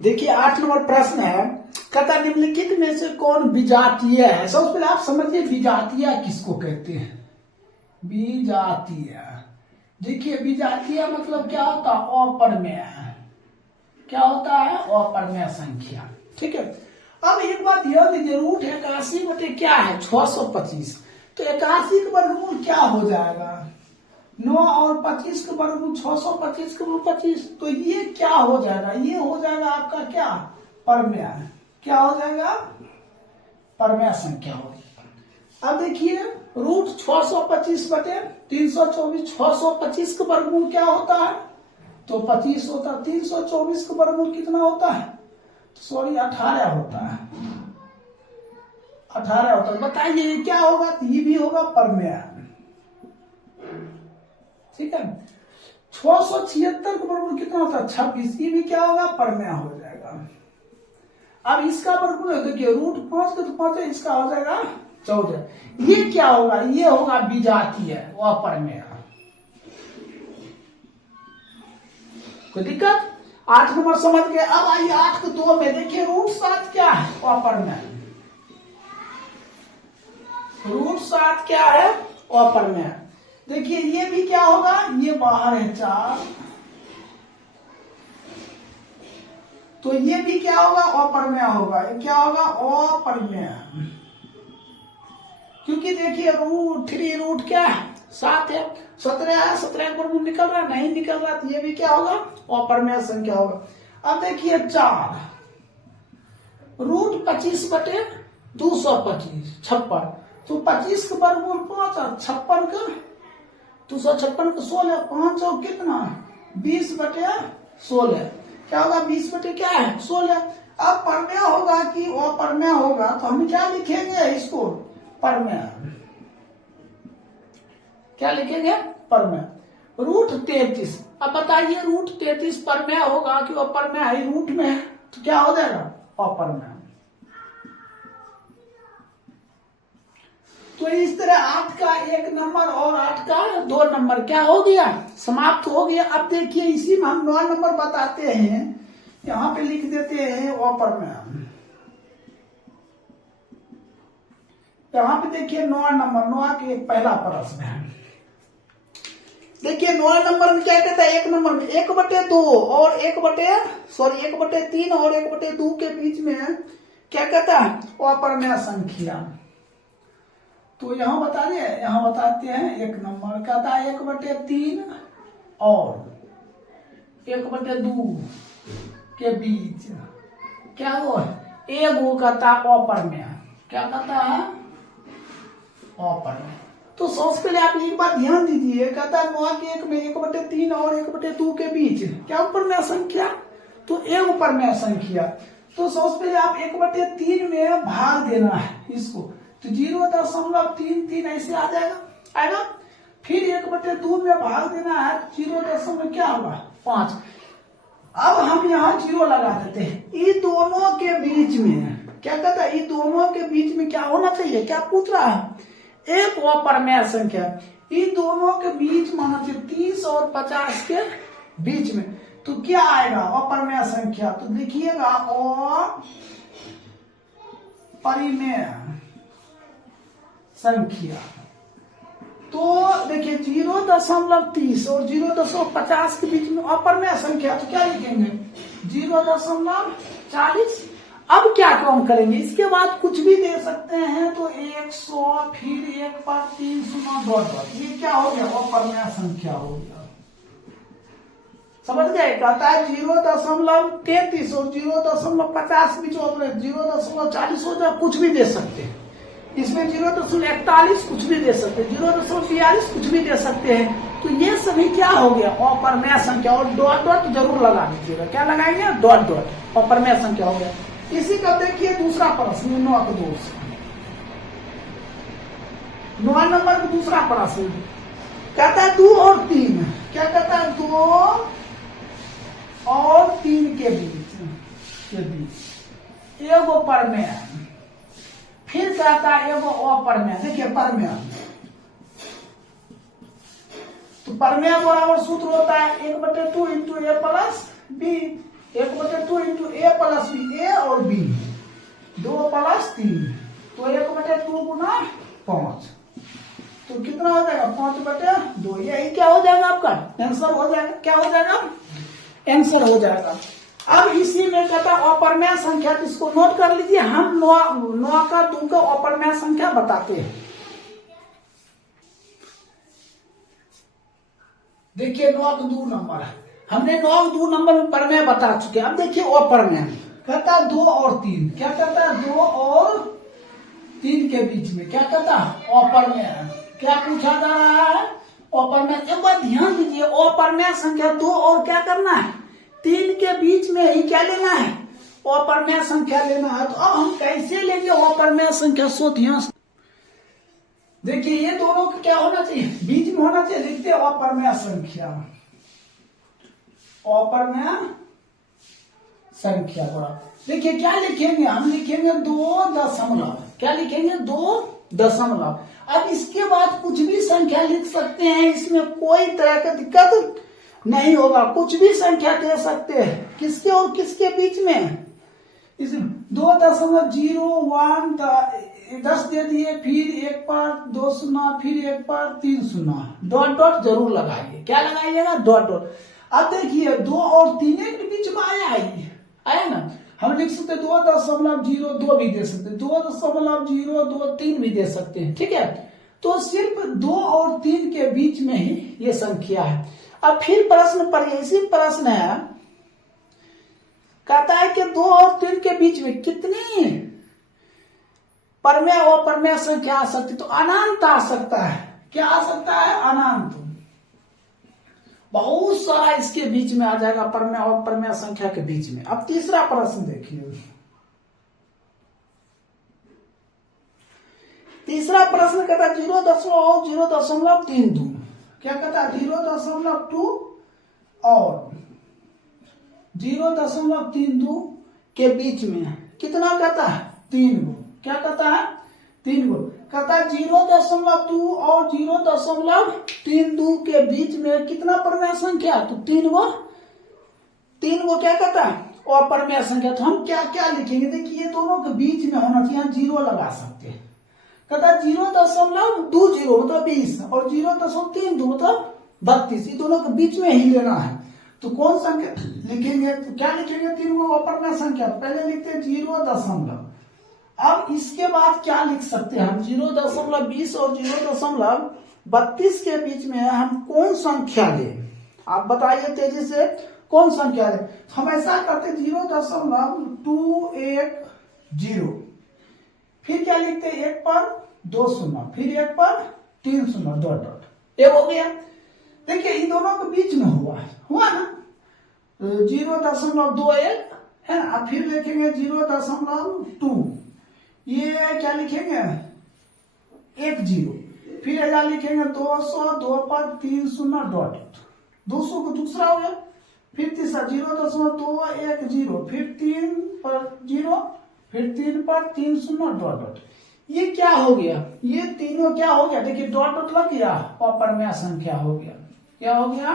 देखिए 8 नंबर प्रश्न है, कहता निम्नलिखित में से कौन विजातीय है। सबसे पहले आप समझिए विजातीय किसको कहते हैं। विजातीय, देखिए विजातीय मतलब क्या होता है, अपरमेय। क्या होता है, अपरमेय संख्या। ठीक है, अब एक बात ध्यान दीजिए, रूट 81 बटे क्या है 625, तो 81 का वर्गमूल क्या हो जाएगा 9 और 25 का वर्गमूल 625 का वर्गमूल 25, तो ये क्या हो जाएगा, ये हो जाएगा आपका क्या परमेय। क्या हो जाएगा, परमेय संख्या हो जाएगा। अब देखिए रूट 625 बटे 324, 625 का वर्गमूल क्या होता है तो 25 होता है। 324 का वर्गमूल कितना होता है, सॉरी 18 होता है, 18 होता है। बताइए ये क्या होगा, ये भी होगा परमेय। ठीक है, 676 का वर्गमूल कितना होता है 26, ये भी क्या होगा परमेय हो जाएगा। अब इसका वर्गमूल देखिए रूट 5 का तो 5 है, इसका हो जाएगा 14। ये क्या होगा, ये होगा विजातीय, अपरमेय। कोई दिक्कत, 8 नंबर समझ गए। अब आइए 8 के 2 में देखिए रूट 7 क्या है, अपरमेय। रूट 7 क्या है, अपरमेय। देखिए ये भी क्या होगा, ये बाहर है 4, तो ये भी क्या होगा अपरमेय होगा। ये क्या होगा अपरमेय, क्योंकि देखिए रूट 3 रूट क्या है 7 है, 17 है, 17 का वर्गमूल निकल रहा है, नहीं निकल रहा, तो ये भी क्या होगा अपरमेय संख्या होगा। अब देखिए 4 रूट 25 बटे 225 56, तो 25 का वर्गमूल 5 और 56 का 256 का 16, 5 और कितना 20 बटे 16, क्या होगा 20 बटे क्या है 16। अब परमेय होगा कि अपरमेय होगा, तो हम क्या लिखेंगे इसको परमेय। क्या लिखेंगे परमेय। रूट 33, अब बताइए रूट 33 परमेय होगा कि अपरमेय है, रूट में है तो क्या हो जाएगा अपरमेय। तो इस तरह 8 का 1 नंबर और 8 का 2 नंबर क्या हो गया, समाप्त हो गया। अब देखिए इसी में हम 9 नंबर बताते हैं, यहां पे लिख देते हैं अपरमेय। यहां पे देखिए 9 नंबर, 9 के एक पहला प्रश्न है। देखिए 9 नंबर में क्या कहता है, 1 नंबर में 1/2 और 1/3 और 1/2 के बीच में क्या कहता है अपरमेय संख्या। तो यहां बता रहे हैं, यहां बताते हैं 1 नंबर कहता है 1/3 और 1/2 के बीच क्या हो एगो कहता अपरमेय। क्या कहता है अपरमेय। तो सबसे पहले आप एक बात ध्यान दीजिए, कहता है 9 के 1 में 1/3 और 1/2 के बीच क्या अपरमेय संख्या, तो एगो परमेय संख्या। तो सबसे पहले आप 1/3 में भाग देना है इसको, तो 0.33 ऐसे आ जाएगा, आएगा। फिर 1/2 में भाग देना है 0. क्या होगा 5। अब हम यहाँ 0 लगा देते हैं। ये दोनों के बीच में क्या कहता है, ये दोनों के बीच में क्या होना चाहिए, क्या पूछ रहा है एक अपरमेय संख्या। ये दोनों के बीच माना चाहिए 30 और 50 के बीच में, तो क्या आएगा अपरमेय संख्या। तो देखिएगा अपरिमेय संख्या। तो देखिए 0.30 और 0.50 के बीच में अपरमेय संख्या, तो क्या लिखेंगे 0.40। अब क्या काम करेंगे, इसके बाद कुछ भी दे सकते हैं, तो 100 फिर 1 पर 3 0 डॉट, ये क्या हो गया अपरमेय संख्या हो गया। समझ गए, कहता है 0.33 और 0.50 बीच 0.40 हो जाए, कुछ भी दे सकते हैं। इसमें 0.41 कुछ भी दे सकते हैं, 0.42 कुछ भी दे सकते हैं। तो ये सभी क्या हो गया अपरमेय संख्या। और डॉट डॉट जरूर लगा दीजिएगा, क्या लगाएंगे डॉट डॉट, अपरमेय संख्या हो गया। इसी का देखिए दूसरा प्रश्न 9 के 2 से 9 नंबर का दूसरा प्रश्न कहता है 2 और 3, क्या कहता है 2 और 3 के बीच एगो परमेय, फिर कहता है एगो अपरमेय। देखिए परमेय, तो परमेय बराबर सूत्र होता है 1/2 × a + b। 1/2 into a plus b, a और बी 2 + 3, तो 1/2 गुना 5, तो कितना हो जाएगा 5/2। यही क्या हो जाएगा आपका आंसर हो जाएगा, क्या हो जाएगा आंसर हो जाएगा। अब इसी में कहता अपरमेय संख्या, इसको नोट कर लीजिए। हम 9 का 2 का अपरमेय संख्या बताते हैं। देखिए 9 का 2 नंबर, हमने 9 का 2 नंबर में परमेय बता चुके। अब देखिए अपरमेय कहता 2 और 3, क्या कहता है 2 और 3 के बीच में, क्या कहता अपरमेय। क्या पूछा जा रहा है अपरमेय। एक बार ध्यान दीजिए, अपरमेय संख्या 2 और क्या करना है 3 के बीच में ही क्या लेना है अपरमेय संख्या लेना है। तो अब हम कैसे लेंगे अपरमेय संख्या, सोचिए। देखिए ये दोनों का क्या होना चाहिए बीच में होना चाहिए। लिखते हैं अपरमेय संख्या, अपरमेय संख्या बड़ा। देखिए क्या लिखेंगे हम, लिखेंगे 2 दशमलव, क्या लिखेंगे 2 दशमलव। अब इसके बाद कुछ भी संख्या लिख सकते हैं, इसमें कोई तरह का दिक्कत नहीं होगा, कुछ भी संख्या दे सकते हैं। किसके और किसके बीच में, इस 2.01 10 दे दिए, फिर 1 पर 2 शून्य, फिर 1 पर 3 शून्य, डॉट डॉट जरूर लगाइए। क्या लगाइएगा डॉट डॉट। अब देखिए 2 और 3 के बीच में आया ना, हम लिख सकते 2.02 भी दे सकते, 2.023 भी दे सकते हैं, ठीक है। तो सिर्फ 2 और 3 के बीच में ही ये संख्या है। अब फिर प्रश्न पर इसी प्रश्न है, कहता है कि 2 और 3 के बीच में कितनी परमेय और अपरमेय संख्या आ सकती, तो अनंत आ सकता है। क्या आ सकता है अनंत, बहुत सारा इसके बीच में आ जाएगा परमेय और अपरमेय संख्या के बीच में। अब तीसरा प्रश्न देखिए, तीसरा प्रश्न कहता है 0.032, क्या कहता है 0.2 और 0.32 के बीच में कितना कहता है 3 गो, क्या कहता है 3 गो। कहता है 0.2 और 0.32 के बीच में कितना परमेय संख्या, तो 3 गो क्या कहता है अपरमेय संख्या। तो हम क्या क्या लिखेंगे, देखिए ये दोनों के बीच में होना चाहिए, 0 लगा सकते हैं। कहता है 0.20 मतलब 20 और 0.32 मतलब 32, ये दोनों के बीच में ही लेना है। तो कौन संख्या लिखेंगे, तो क्या लिखेंगे 3 गो अपरमेय संख्या। पहले लिखते हैं 0. अब इसके बाद क्या लिख सकते हैं हम, 0.20 और 0.32 के बीच में हम कौन संख्या लें, आप बताइए तेजी से कौन संख्या लें। हम ऐसा करते 0.210, फिर क्या लिखते हैं 1 पर 2 शून्य, फिर 1 पर 3 शून्य, डॉट डॉट, ये हो गया। देखिए इन दोनों के बीच में हुआ ना 0.21 है ना। फिर लिखेंगे 0.2, ये क्या लिखेंगे 10, फिर यहाँ लिखेंगे 200, 2 पर 3 शून्य, डॉट 200 को दूसरा हो गया, फिर तीसरा 0.210, फिर 3 पर 0, फिर 3 पर 3 शून्य, डॉट डॉट। ये क्या हो गया, ये तीनों क्या हो गया, देखिए डॉट डॉट लग गया, अपरमेय संख्या हो गया। क्या हो गया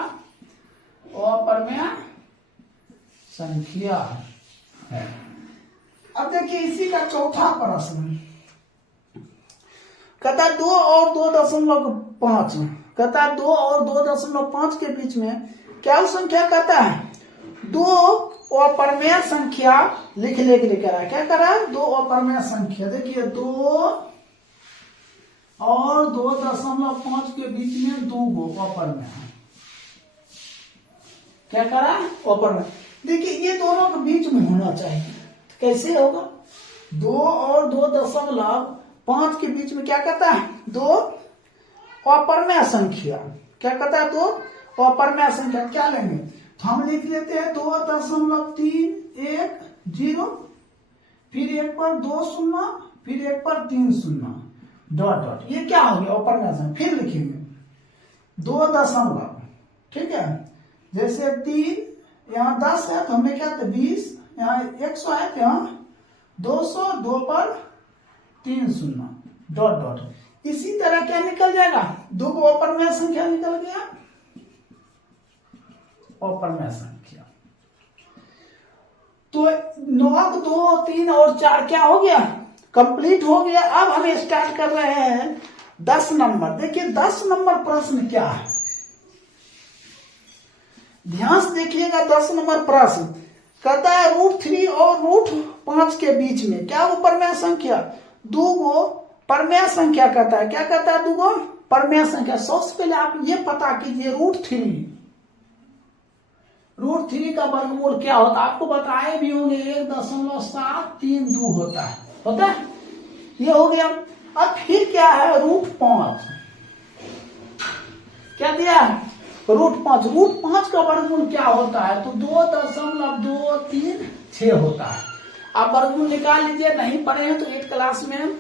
अपरमेय संख्या है। अब देखिए इसी का चौथा प्रश्न, कहता 2 और 2.5, कहता 2 और 2.5 के बीच में क्या संख्या कहता है 2 अपरमेय संख्या लिख लेके कह रहा है। क्या कर रहा है 2 अपरमेय संख्या। देखिए 2 और 2.5 के बीच में 2 गो अपरमेय है। क्या कर रहा है अपरमेय। देखिए ये दोनों के बीच में होना चाहिए, कैसे होगा 2 और 2.5 के बीच में क्या कहता है 2 अपरमेय संख्या। क्या कहता है 2 अपरमेय संख्या। क्या लेंगे तो हम लिख लेते हैं 2.310, फिर 1 पर 2 शून्य, फिर 1 पर 3 शून्य, डॉट डॉट, ये क्या हो गया अपरमेय संख्या। फिर लिखेंगे 2 दशमलव, ठीक है, जैसे 3 यहाँ 10 है तो हमें क्या 20, यहाँ 100 है तो यहाँ 200, 2 पर 3 शून्य, डॉट डॉट। इसी तरह क्या निकल जाएगा 2 को अपरमेय संख्या निकल गया, अपरमेय संख्या। 9 2 3 और 4 क्या हो गया, कंप्लीट हो गया। अब हम स्टार्ट कर रहे हैं 10 नंबर। देखिए 10 नंबर प्रश्न क्या है, ध्यान से देखिएगा। 10 नंबर प्रश्न कहता है √3 और √5 के बीच में क्या वो परमेय संख्या, दो गो परमेय संख्या कहता है। क्या कहता है, दो गो परमेय संख्या। सबसे पहले आप ये पता कीजिए √3 का वर्गमूल क्या होता है। आपको बताए भी होंगे 1.732 होता है, ये हो गया। अब फिर क्या है, √5 क्या दिया है, √5 का वर्गमूल क्या होता है, तो 2.236 होता है। आप वर्गमूल निकाल लीजिए, नहीं पढ़े हैं तो 8 क्लास में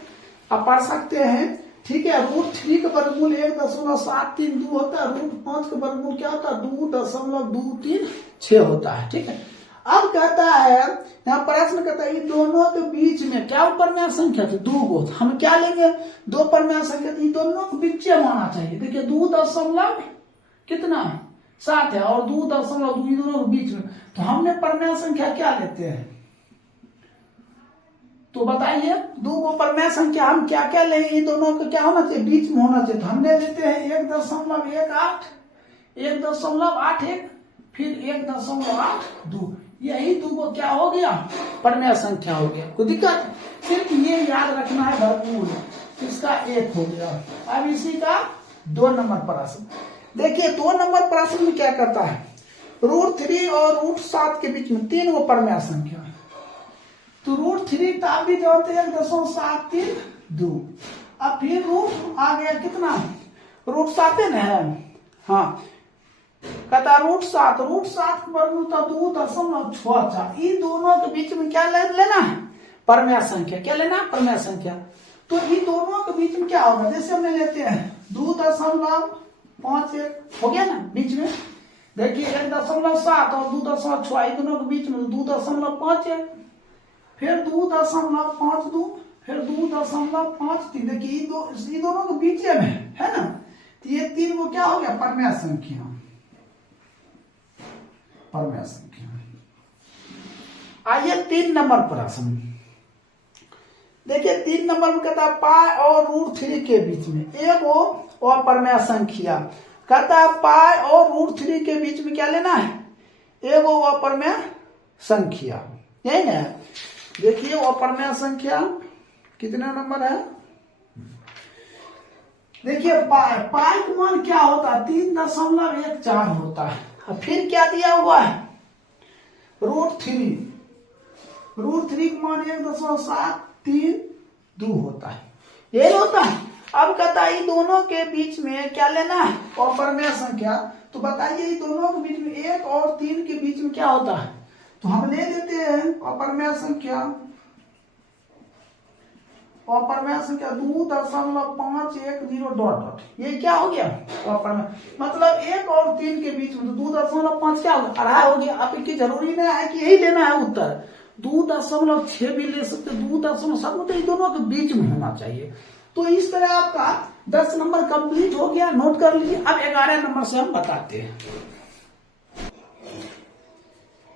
आप पढ़ सकते हैं, ठीक है। √3 का वर्गमूल 1.732 होता है, √5 का वर्गमूल क्या होता है, 2.236 होता है, ठीक है। अब कहता है यहाँ प्रश्न कहता है इन दोनों के बीच में क्या परमेय संख्या थी, दो गो। हम क्या लेंगे, दो परमेय संख्या थी, दोनों के बीच में आना चाहिए। देखिए 2 कितना 7 है और 2.2 दोनों के बीच में, तो हमने परमेय संख्या क्या लेते हैं, तो बताइए दो गो परमेय संख्या हम क्या क्या लेंगे, इन दोनों का क्या होना चाहिए, बीच में होना चाहिए। तो हमने लेते हैं 1.18 1.81 फिर 1.82, यही दो गो क्या हो गया, परमेय संख्या हो गया। कोई दिक्कत, सिर्फ ये याद रखना है वर्गमूल, इसका 1 हो गया। अब इसी का 2 नंबर प्रश्न देखिए। 2 नंबर प्रश्न में क्या करता है, √3 और √7 के बीच में 3 गो परमेय संख्या, तो √3 आप भी जानते हैं 1.732। अब फिर रूट आ गया कितना, √7 है, हाँ कहता √7 का वर्गमूल था 2.64। इन दोनों के बीच में क्या लेना है, परमेय संख्या। क्या लेना, परमेय संख्या। तो इन दोनों के बीच में क्या होगा, जैसे हमने लेते हैं 2.51 हो गया ना बीच में। देखिए 1.7 और 2.6 दोनों के बीच में 2.51, फिर 2.52, फिर 2.53। देखिए ये दोनों के बीच में है ना, तो ये 3 को क्या हो गया, परमेय संख्या, परमेय संख्या। आइए 3 नंबर प्रश्न देखिए। 3 नंबर में कहता है पाई और √3 के बीच में एगो और परमेय संख्या। कहता है पाई और √3 के बीच में क्या लेना है, एगो और परमेय संख्या, यही ना। देखिए वो परमेय संख्या कितना नंबर है, देखिए पाई का मान क्या होता है, 3.14 होता है। अब फिर क्या दिया हुआ है, √3 का मान 1.732 होता है, ये होता है। अब कहता है दोनों के बीच में क्या लेना है, और परमेय संख्या। तो बताइए दोनों के बीच में 1 और 3 के बीच में क्या होता है, तो हम ले लेते हैं अपरमेय संख्या, अपरमेय संख्या 2.510 ये क्या हो गया, अपरमेय मतलब 1 और 3 के बीच में, तो 2.5 क्या होगा, अढ़ाई हो गया। अब इनकी जरूरी नहीं है कि यही लेना है उत्तर, 2.6 भी ले सकते, 2.7 मतलब दोनों के बीच में होना चाहिए। तो इस तरह आपका 10 नंबर कंप्लीट हो गया, नोट कर लीजिए। अब 11 नंबर से हम बताते हैं।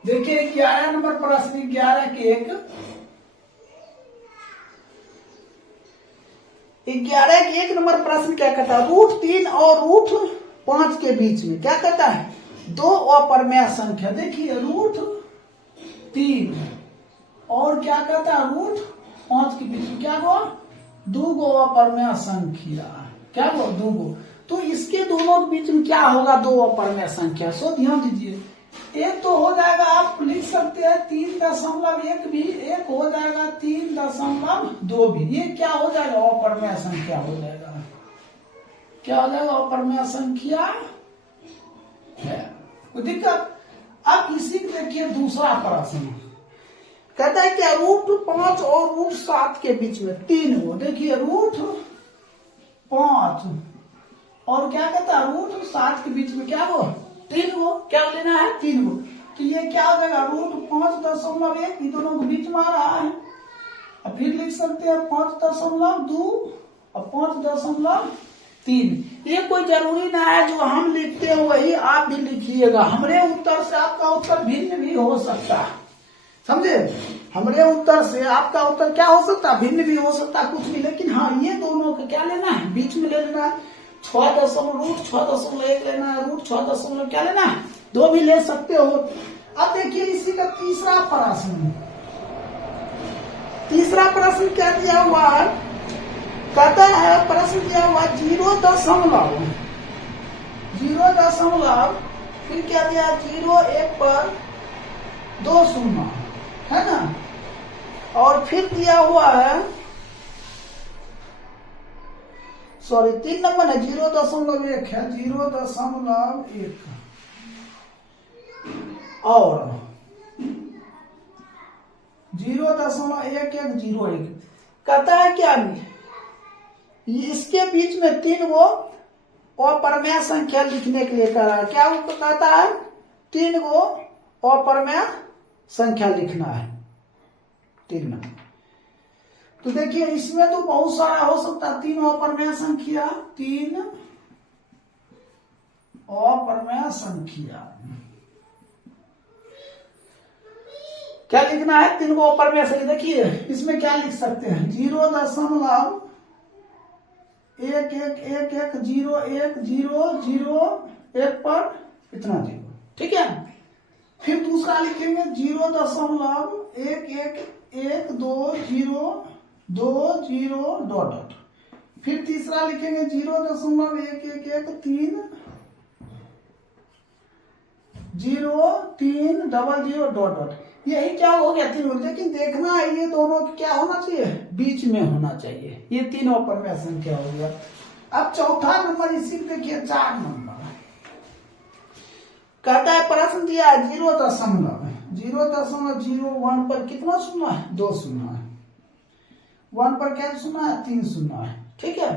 देखिए 11 नंबर प्रश्न, 11 के 1 नंबर प्रश्न क्या कहता है, √3 और √5 के बीच में क्या कहता है, दो अपरमेय संख्या। देखिए √3 और क्या कहता है √5 के बीच में क्या गो, दो गो अपरमेय संख्या, क्या गो, दो गो। तो इसके दोनों के बीच में क्या होगा, दो अपरमेय संख्या। सो ध्यान दीजिए, एक तो हो जाएगा, आप लिख सकते हैं 3.1 भी, एक हो जाएगा 3.2 भी। ये क्या हो जाएगा, अपरमेय संख्या हो जाएगा। क्या हो जाएगा, अपरमेय संख्या है, कोई दिक्कत। अब इसी को देखिए दूसरा प्रश्न कहता है क्या, √5 और √7 के बीच में 3 हो। देखिए √5 और क्या कहता है √7 के बीच में क्या हो, 3 गो। क्या लेना है, 3 गो। तो ये क्या हो जाएगा, √5.1 ये दोनों के बीच में आ रहा है। अब फिर लिख सकते हैं 5.2 और 5.3। ये कोई जरूरी ना है जो हम लिखते हैं वही आप भी लिखिएगा, हमारे उत्तर से आपका उत्तर भिन्न भी हो सकता है। समझे? हमारे उत्तर से आपका उत्तर क्या हो सकता है, भिन्न भी हो सकता है कुछ भी, लेकिन हाँ ये दोनों का क्या लेना है, बीच में ले लेना है। 6.1 लेना है, √6 क्या लेना है, 2 भी ले सकते हो। अब देखिए इसी का तीसरा प्रश्न, तीसरा प्रश्न क्या दिया हुआ है, कहता है प्रश्न दिया हुआ 0.0 फिर क्या दिया 0 1 पर 2 शून्य है ना, और फिर दिया हुआ है सॉरी 3 नंबर है 0.1 है 0.1 और 0.1101 कहता है क्या, इसके बीच में 3 वो अपरमेय संख्या लिखने के लिए कह रहा है। क्या वो कहता है, 3 वो अपरमेय संख्या लिखना है 3। तो देखिए इसमें तो बहुत सारा हो सकता है, 3 अपरमेय संख्या, 3 अपरमेय संख्या क्या लिखना है, 3 को अपरमेय संख्या। देखिए इसमें क्या लिख सकते हैं 0.111101 पर इतना 0, ठीक है। फिर दूसरा लिखेंगे 0.111202 फिर तीसरा लिखेंगे 0.1113 यही क्या हो गया 3। लेकिन देखना है ये दोनों क्या होना चाहिए, बीच में होना चाहिए, ये 3 अपरमेय संख्या हो गया। अब चौथा नंबर इसी देखिए 4 नंबर कहता है प्रश्न दिया है 0.01 पर कितना शून्य है, 2 शून्य है, 1 पर क्या शून्य है, 3 शून्य है, ठीक है।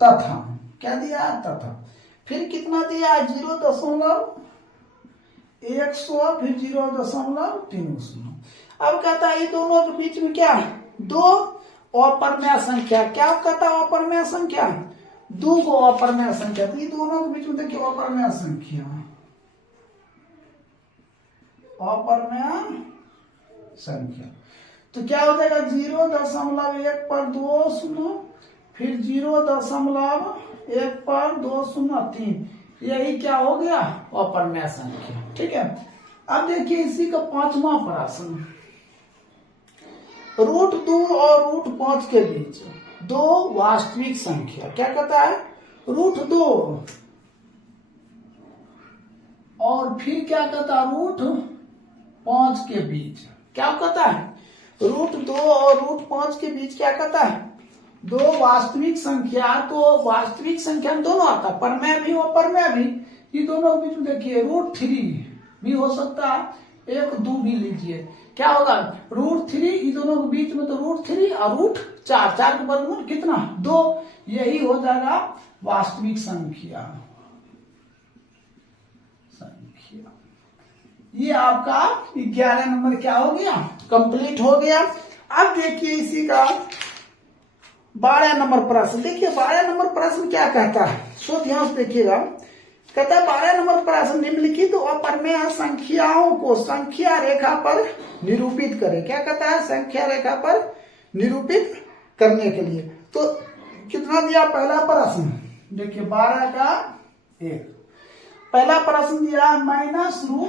तथा क्या दिया है, तथा फिर कितना दिया है 0.100 फिर 0.30। अब कहता है ये दोनों के बीच में क्या है, 2 अपरमेय संख्या। क्या कहता है अपरमेय संख्या, 2 को अपरमेय संख्या। तो ये दोनों के बीच में देखिए अपरमेय संख्या, अपरमेय संख्या। तो क्या हो जाएगा 0.1 पर 2 शून्य फिर 0.1 पर 2 शून्य 3, यही क्या हो गया अपरमेय संख्या, ठीक है। अब देखिए इसी का 5वां प्रश्न, √2 और √5 के बीच 2 वास्तविक संख्या। क्या कहता है, √2 और फिर क्या कहता है √5 के बीच। क्या कहता है, √2 और √5 के बीच क्या कहता है, 2 वास्तविक संख्या। तो वास्तविक संख्या में दोनों आता है, परमेय भी अपरमेय भी। ये दोनों के बीच में देखिए √3 भी हो सकता है, 1 2 भी लीजिए। क्या होगा √3, ये दोनों के बीच में तो √3 और √4, 4 के वर्गमूल कितना 2, यही हो जाएगा वास्तविक संख्या। ये आपका 11 नंबर क्या हो गया, कंप्लीट हो गया। अब देखिए इसी का 12 नंबर प्रश्न। देखिए 12 नंबर प्रश्न क्या कहता है, सो ध्यान से देखिएगा। कहता है 12 नंबर प्रश्न, निम्नलिखित तो अपरमेय संख्याओं को संख्या रेखा पर निरूपित करें। क्या कहता है, संख्या रेखा पर निरूपित करने के लिए। तो कितना दिया पहला प्रश्न, देखिए 12 का 1। पहला प्रश्न दिया -√2।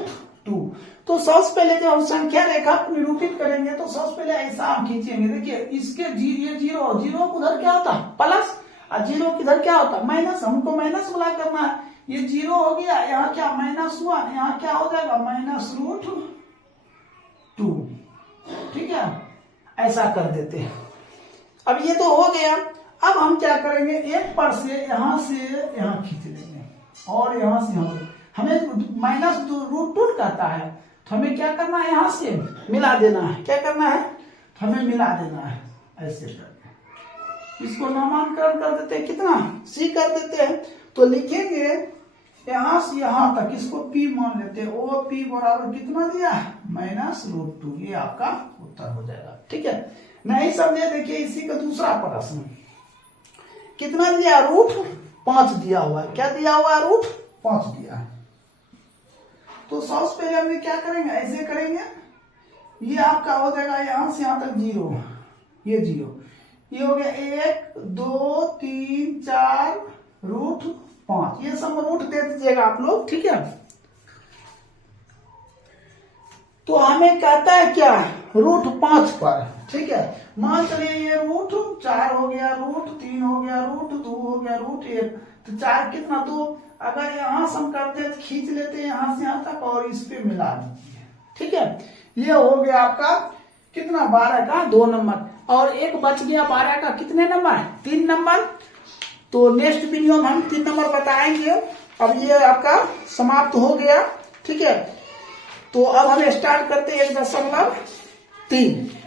तो सबसे पहले जब हम संख्या रेखा पर निरूपित करेंगे तो सबसे पहले ऐसा हम खींचेंगे। देखिए इसके ये 0 उधर क्या होता है प्लस, और 0 किधर क्या होता है माइनस। हमको माइनस वाला करना है, ये 0 हो गया, यहाँ क्या -1, यहाँ क्या हो जाएगा -√2, ठीक है। ऐसा कर देते हैं। अब ये तो हो गया। अब हम क्या करेंगे, 1 पर से यहाँ खींच देंगे और यहाँ से यहाँ, हमें -√2 कहता है तो हमें क्या करना है, यहाँ से मिला देना है। क्या करना है, हमें मिला देना है ऐसे करके। इसको नामांकन कर देते हैं, कितना C कर देते हैं। तो लिखेंगे यहाँ से यहाँ तक, इसको P मान लेते हैं। OP बराबर कितना दिया है -√2, ये आपका उत्तर हो जाएगा, ठीक है। नहीं समझे, देखिए इसी का दूसरा प्रश्न, कितना दिया √5 दिया हुआ है। क्या दिया हुआ है, √5 दिया है। तो सबसे पहले हम क्या करेंगे, ऐसे करेंगे, ये आपका हो जाएगा यहां से यहां तक 0, ये 0, ये हो गया 1 2 3 4 √5, ये सब रूट दे दीजिएगा आप लोग, ठीक है। तो हमें कहता है क्या, √5 पर, ठीक है। मान चलिए ये √4 हो गया, √3 हो गया, √2 हो गया, √1, तो 4 कितना 2, अगर यहां से हम करते हैं तो खींच लेते हैं यहां से यहां तक और इस पे मिला दीजिए, ठीक है। ये हो गया आपका कितना, 12 का 2 नंबर, और एक बच गया 12 का कितने नंबर, 3 नंबर। तो नेक्स्ट वीडियो में हम 3 नंबर बताएंगे। अब ये आपका समाप्त हो गया, ठीक है। तो अब हम स्टार्ट करते हैं 1.3।